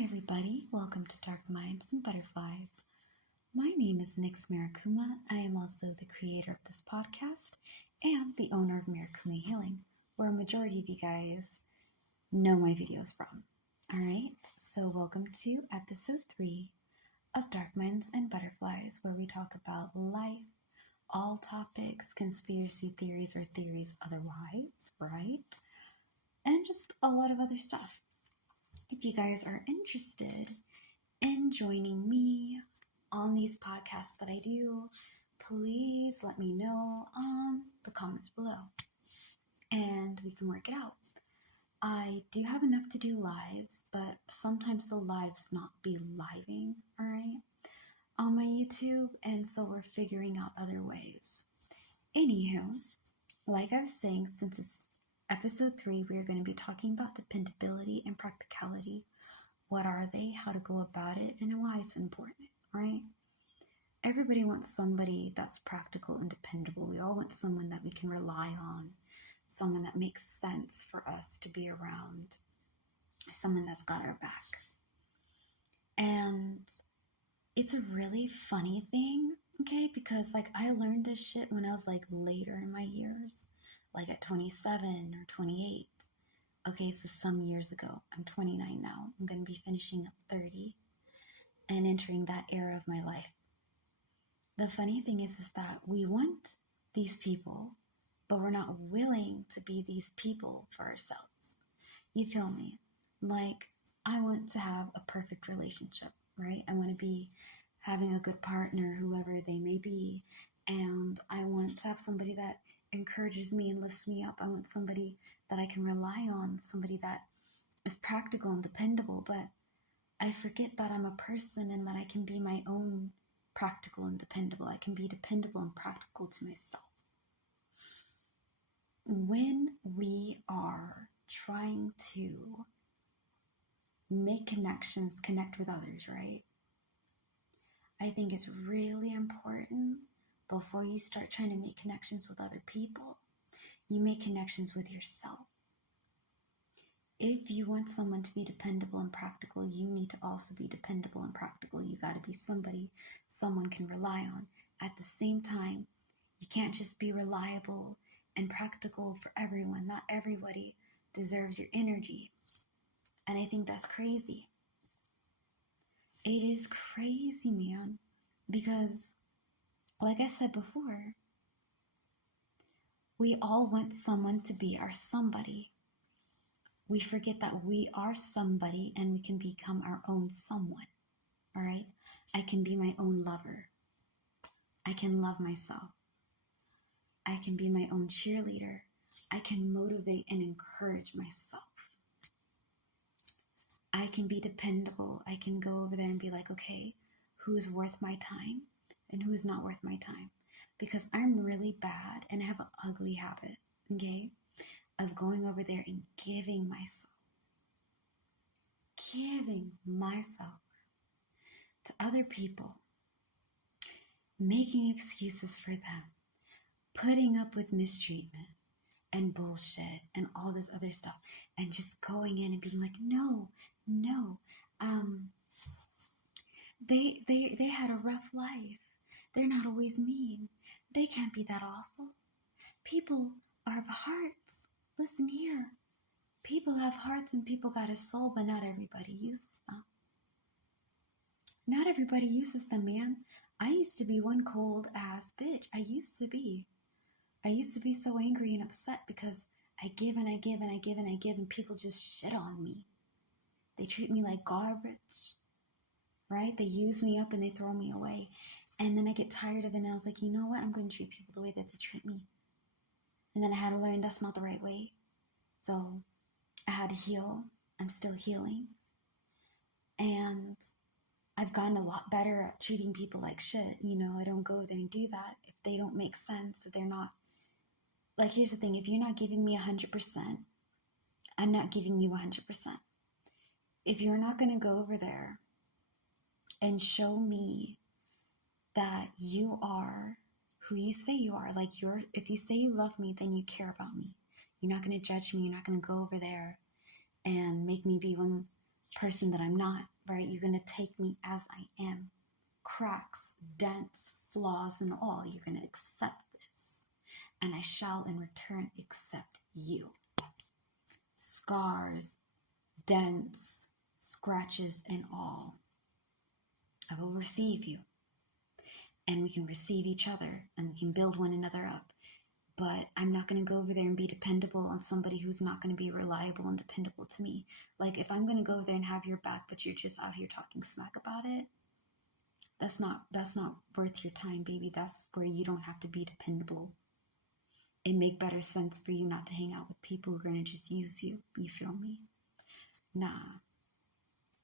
Hi everybody, welcome to Dark Minds and Butterflies. My name is Nix Mirakuma. I am also the creator of this podcast and the owner of Mirakuma Healing, where a majority of you guys know my videos from. Alright, so welcome to episode 3 of Dark Minds and Butterflies, where we talk about life, all topics, conspiracy theories or theories otherwise, right? And just a lot of other stuff. If you guys are interested in joining me on these podcasts that I do, please let me know on the comments below and we can work it out. I do have enough to do lives, but sometimes the lives not be living, alright, on my YouTube, and so we're figuring out other ways. Anywho, like I was saying, since it's episode 3, we're going to be talking about dependability and practicality. What are they, how to go about it, and why it's important, right? Everybody wants somebody that's practical and dependable. We all want someone that we can rely on, someone that makes sense for us to be around, someone that's got our back. And it's a really funny thing, okay? Because I learned this shit when I was later in my years, at 27 or 28. Okay, so some years ago. I'm 29 now. I'm going to be finishing up 30 and entering that era of my life. The funny thing is that we want these people, but we're not willing to be these people for ourselves. You feel me? I want to have a perfect relationship, right? I want to be having a good partner, whoever they may be. And I want to have somebody that encourages me and lifts me up. I want somebody that I can rely on, somebody that is practical and dependable, but I forget that I'm a person and that I can be my own practical and dependable. I can be dependable and practical to myself. When we are trying to make connections, connect with others, right? I think it's really important before you start trying to make connections with other people, you make connections with yourself. If you want someone to be dependable and practical, you need to also be dependable and practical. You got to be somebody someone can rely on. At the same time, you can't just be reliable and practical for everyone. Not everybody deserves your energy. And I think that's crazy. It is crazy, man. Because, like I said before, we all want someone to be our somebody. We forget that we are somebody and we can become our own someone. All right? I can be my own lover. I can love myself. I can be my own cheerleader. I can motivate and encourage myself. I can be dependable. I can go over there and be like, okay, who is worth my time and who is not worth my time? Because I'm really bad and I have an ugly habit, okay, of going over there and giving myself to other people, making excuses for them, putting up with mistreatment and bullshit and all this other stuff, and just going in and being like, no, they had a rough life. They're not always mean. They can't be that awful. People are hearts. Listen here. People have hearts and people got a soul, but not everybody uses them. Not everybody uses them, man. I used to be one cold ass bitch. I used to be so angry and upset because I give and I give and I give and I give and people just shit on me. They treat me like garbage, right? They use me up and they throw me away. And then I get tired of it and I was like, you know what? I'm going to treat people the way that they treat me. And then I had to learn that's not the right way. So I had to heal. I'm still healing. And I've gotten a lot better at treating people like shit. I don't go there and do that. If they don't make sense, if they're not, here's the thing. If you're not giving me 100%, I'm not giving you 100%. If you're not going to go over there and show me that you are who you say you are, if you say you love me, then you care about me. You're not going to judge me. You're not going to go over there and make me be one person that I'm not, right? You're going to take me as I am. Cracks, dents, flaws, and all. You're going to accept this. And I shall in return accept you. Scars, dents, scratches, and all. I will receive you. And we can receive each other and we can build one another up. But I'm not going to go over there and be dependable on somebody who's not going to be reliable and dependable to me. Like, if I'm going to go over there and have your back, but you're just out here talking smack about it, that's not worth your time, baby. That's where you don't have to be dependable. It make better sense for you not to hang out with people who are going to just use you. You feel me? Nah.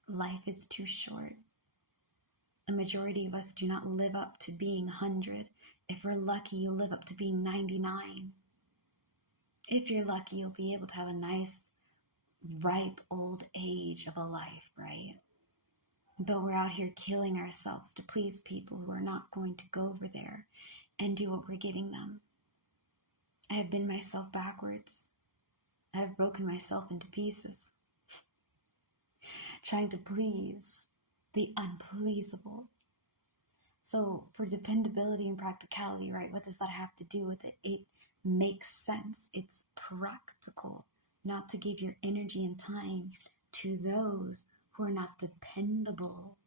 Life is too short. A majority of us do not live up to being 100. If we're lucky, you'll live up to being 99. If you're lucky, you'll be able to have a nice, ripe old age of a life, right? But we're out here killing ourselves to please people who are not going to go over there and do what we're giving them. I have been myself backwards. I have broken myself into pieces. Trying to please the unpleasable. So for dependability and practicality, right, what does that have to do with it? It makes sense. It's practical not to give your energy and time to those who are not dependable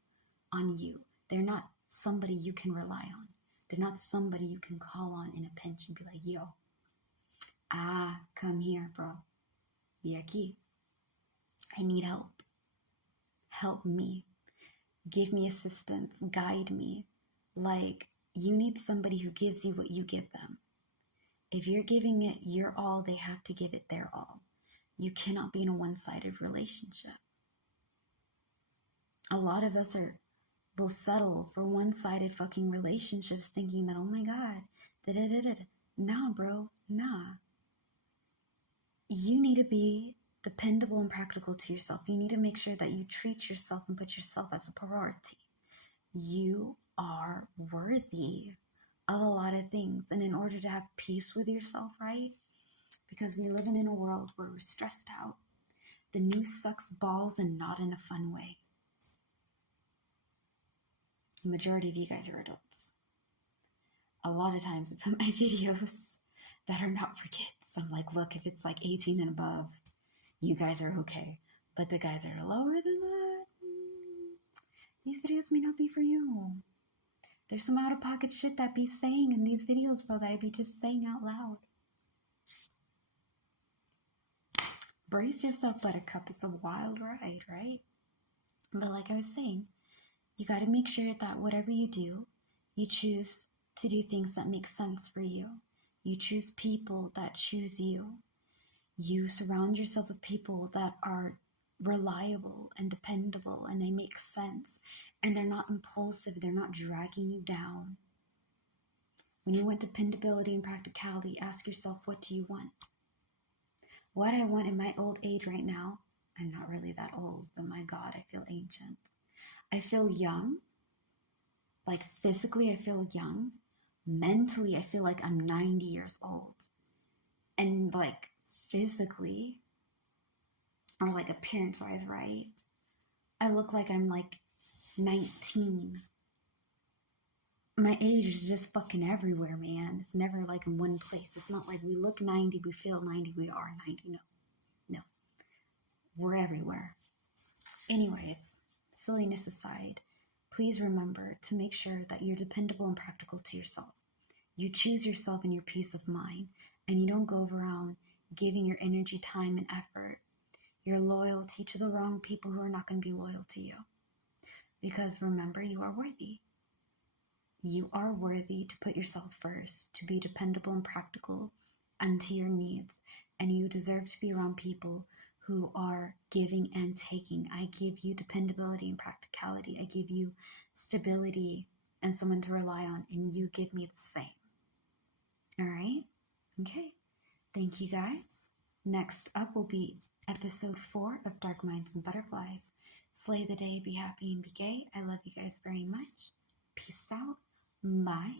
on you. They're not somebody you can rely on. They're not somebody you can call on in a pinch and be like, yo, come here, bro. Be aquí. I need help. Help me. Give me assistance. Guide me. Like, you need somebody who gives you what you give them. If you're giving it your all, they have to give it their all. You cannot be in a one-sided relationship. A lot of us will settle for one-sided fucking relationships thinking that, oh my God, Nah, bro, nah. You need to be dependable and practical to yourself. You need to make sure that you treat yourself and put yourself as a priority. You are worthy of a lot of things. And in order to have peace with yourself, right? Because we're living in a world where we're stressed out. The news sucks balls and not in a fun way. The majority of you guys are adults. A lot of times I put my videos that are not for kids. I'm like, look, if it's like 18 and above, you guys are okay. But the guys that are lower than that, these videos may not be for you. There's some out-of-pocket shit that be saying in these videos, bro, that I be just saying out loud. Brace yourself, buttercup. It's a wild ride, right? But like I was saying, you got to make sure that whatever you do, you choose to do things that make sense for you. You choose people that choose you. You surround yourself with people that are reliable and dependable and they make sense and they're not impulsive. They're not dragging you down. When you want dependability and practicality, ask yourself, what do you want? What I want in my old age right now, I'm not really that old, but my God, I feel ancient. I feel young. Like physically, I feel young. Mentally, I feel like I'm 90 years old. And like physically, or like appearance-wise, right? I look like I'm like 19. My age is just fucking everywhere, man. It's never like in one place. It's not like we look 90, we feel 90, we are 90. No. We're everywhere. Anyways, silliness aside, please remember to make sure that you're dependable and practical to yourself. You choose yourself and your peace of mind, and you don't go around giving your energy, time, and effort, your loyalty to the wrong people who are not going to be loyal to you. Because remember, you are worthy. You are worthy to put yourself first, to be dependable and practical unto your needs, and you deserve to be around people who are giving and taking. I give you dependability and practicality. I give you stability and someone to rely on, and you give me the same. All right? Okay. Thank you, guys. Next up will be episode 4 of Dark Minds and Butterflies. Slay the day, be happy, and be gay. I love you guys very much. Peace out. Bye.